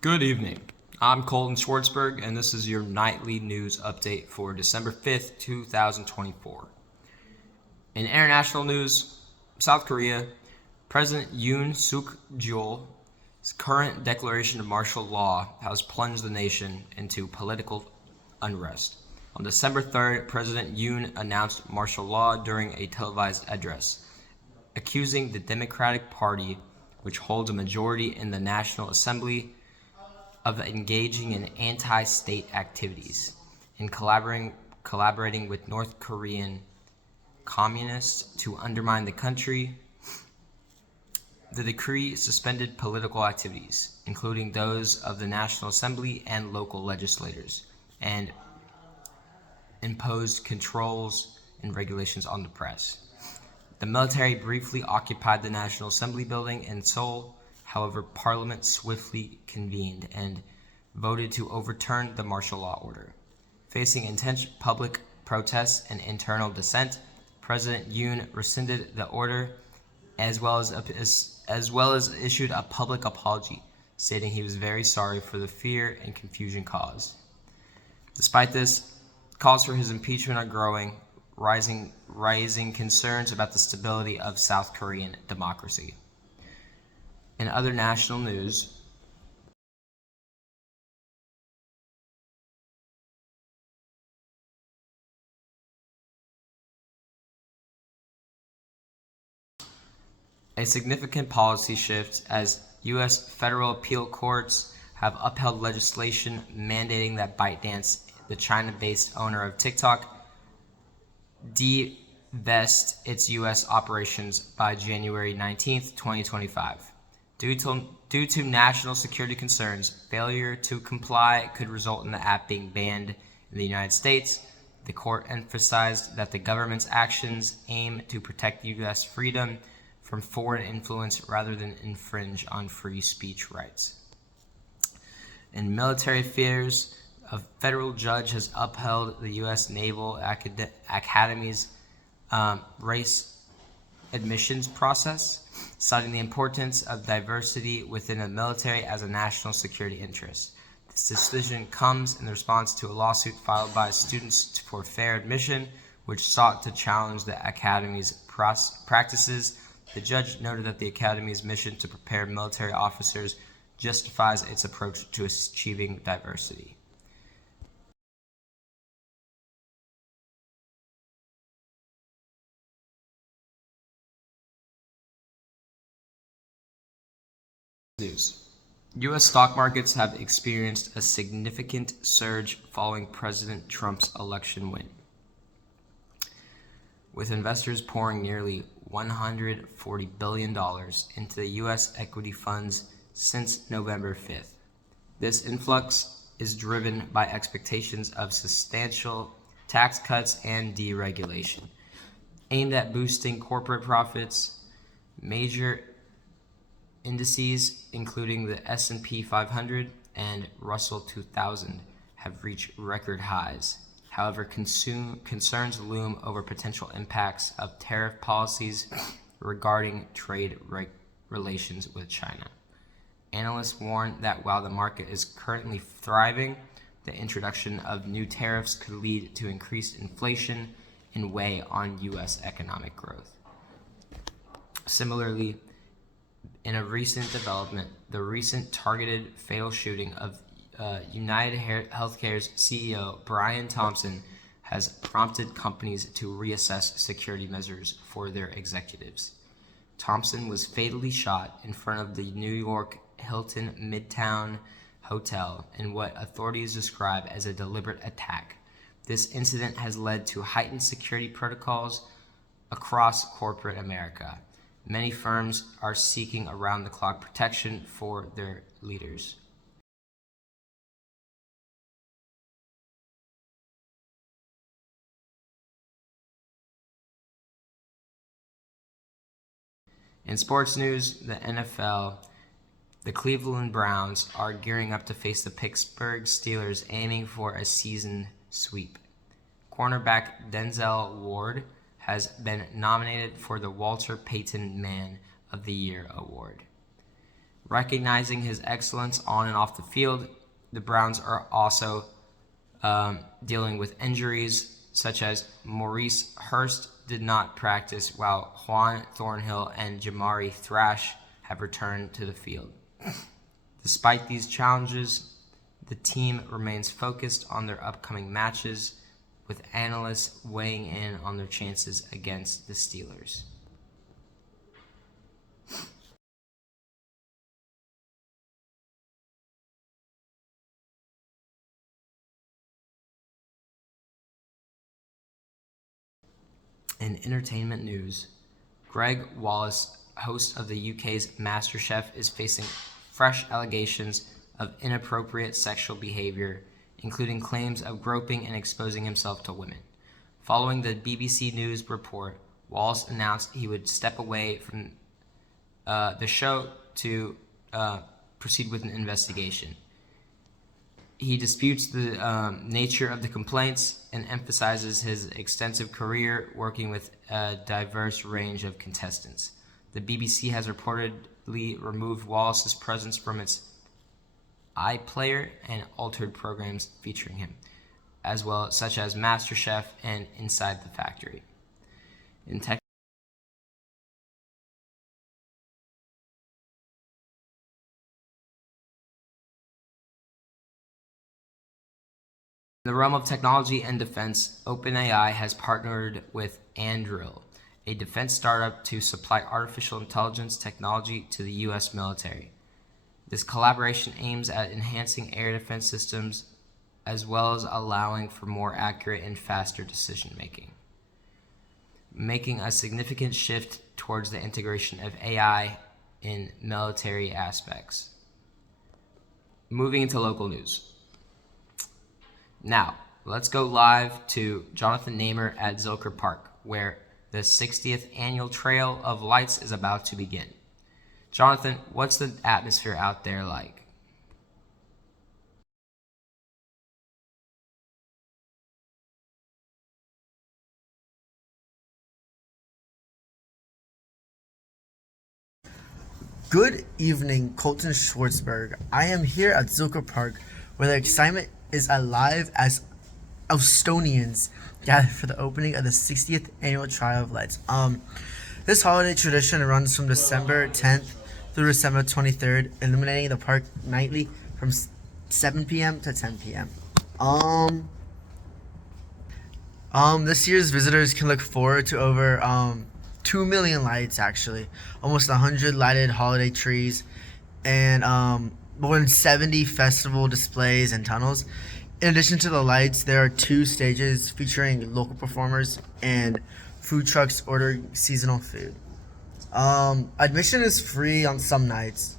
Good evening. I'm Colton Schwartzberg, and this is your nightly news update for December 5th, 2024. In international news, South Korea, President Yoon Suk Yeol's current declaration of martial law has plunged the nation into political unrest. On December 3rd, President Yoon announced martial law during a televised address, accusing the Democratic Party, which holds a majority in the National Assembly, of engaging in anti-state activities and collaborating with North Korean communists to undermine the country. The decree suspended political activities, including those of the National Assembly and local legislators, and imposed controls and regulations on the press. The military briefly occupied the National Assembly building in Seoul. However, Parliament swiftly convened and voted to overturn the martial law order. Facing intense public protests and internal dissent, President Yoon rescinded the order as well as issued a public apology, stating he was very sorry for the fear and confusion caused. Despite this, calls for his impeachment are growing, raising concerns about the stability of South Korean democracy. In other national news, a significant policy shift as U.S. federal appeal courts have upheld legislation mandating that ByteDance, the China-based owner of TikTok, divest its U.S. operations by January 19, 2025. Due to national security concerns, failure to comply could result in the app being banned in the United States. The court emphasized that the government's actions aim to protect U.S. freedom from foreign influence rather than infringe on free speech rights. In military affairs, a federal judge has upheld the U.S. Naval Academy's race admissions process, citing the importance of diversity within the military as a national security interest. This decision comes in response to a lawsuit filed by students for fair admission, which sought to challenge the Academy's practices. The judge noted that the Academy's mission to prepare military officers justifies its approach to achieving diversity. News. U.S. stock markets have experienced a significant surge following President Trump's election win, with investors pouring nearly $140 billion into the U.S. equity funds since November 5th. This influx is driven by expectations of substantial tax cuts and deregulation, aimed at boosting corporate profits. Major indices, including the S&P 500 and Russell 2000, have reached record highs. However, concerns loom over potential impacts of tariff policies regarding trade relations with China. Analysts warn that while the market is currently thriving, the introduction of new tariffs could lead to increased inflation and weigh on U.S. economic growth. Similarly, in a recent development, the recent targeted fatal shooting of United Healthcare's CEO Brian Thompson has prompted companies to reassess security measures for their executives. Thompson was fatally shot in front of the New York Hilton Midtown Hotel in what authorities describe as a deliberate attack. This incident has led to heightened security protocols across corporate America. Many firms are seeking around-the-clock protection for their leaders. In sports news, the NFL, the Cleveland Browns are gearing up to face the Pittsburgh Steelers, aiming for a season sweep. Cornerback Denzel Ward has been nominated for the Walter Payton Man of the Year award. Recognizing his excellence on and off the field, the Browns are also dealing with injuries, such as Maurice Hurst did not practice, while Juan Thornhill and Jamari Thrash have returned to the field. Despite these challenges, the team remains focused on their upcoming matches, with analysts weighing in on their chances against the Steelers. In entertainment news, Greg Wallace, host of the UK's MasterChef, is facing fresh allegations of inappropriate sexual behavior, including claims of groping and exposing himself to women. Following the BBC News report, Wallace announced he would step away from the show to proceed with an investigation. He disputes the nature of the complaints and emphasizes his extensive career working with a diverse range of contestants. The BBC has reportedly removed Wallace's presence from its iPlayer and altered programs featuring him, as well such as MasterChef and Inside the Factory. In the realm of technology and defense, OpenAI has partnered with Anduril, a defense startup, to supply artificial intelligence technology to the U.S. military. This collaboration aims at enhancing air defense systems as well as allowing for more accurate and faster decision making, making a significant shift towards the integration of AI in military aspects. Moving into local news. Now, let's go live to Jonathan Namer at Zilker Park, where the 60th annual Trail of Lights is about to begin. Jonathan, what's the atmosphere out there like? Good evening, Colton Schwartzberg. I am here at Zilker Park, where the excitement is alive as Austonians gather for the opening of the 60th annual Trail of Lights. This holiday tradition runs from December 10th through December 23rd, illuminating the park nightly from 7 p.m. to 10 p.m. This year's visitors can look forward to over 2 million lights, actually, almost 100 lighted holiday trees, and more than 70 festival displays and tunnels. In addition to the lights, there are 2 stages featuring local performers and food trucks ordering seasonal food. Admission is free on some nights,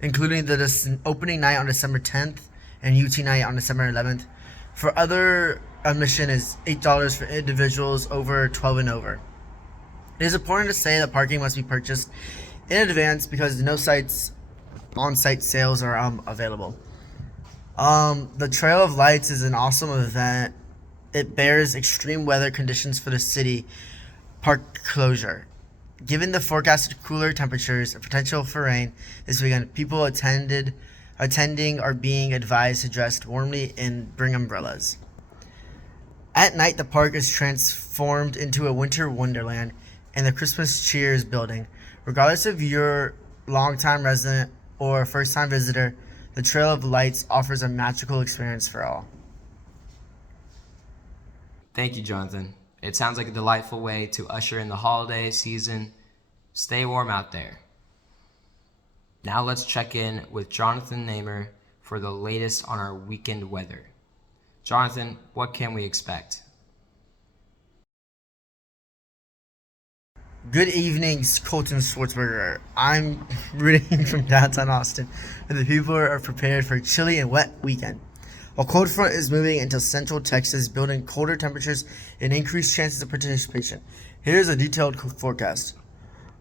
including the opening night on December 10th and UT night on December 11th. For other, admission is $8 for individuals over 12 and over. It is important to say that parking must be purchased in advance because no on-site sales are available. The Trail of Lights is an awesome event. It bears extreme weather conditions for the city park closure. Given the forecasted cooler temperatures and potential for rain this weekend, people attending are being advised to dress warmly and bring umbrellas. At night, the park is transformed into a winter wonderland and the Christmas cheer is building. Regardless if you're a longtime resident or a first-time visitor, the Trail of Lights offers a magical experience for all. Thank you, Jonathan. It sounds like a delightful way to usher in the holiday season. Stay warm out there. Now let's check in with Jonathan Namer for the latest on our weekend weather. Jonathan, what can we expect? Good evening, Colton Schwartzberger. I'm reading from downtown Austin, where the people are prepared for a chilly and wet weekend. A cold front is moving into central Texas, building colder temperatures and increased chances of participation. Here's a detailed forecast.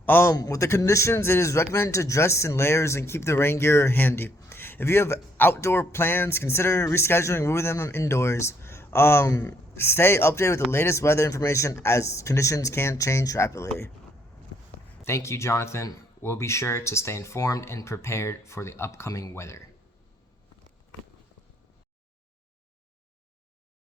With the conditions, it is recommended to dress in layers and keep the rain gear handy. If you have outdoor plans, consider rescheduling or moving them indoors. Stay updated with the latest weather information as conditions can change rapidly. Thank you, Jonathan. We'll be sure to stay informed and prepared for the upcoming weather.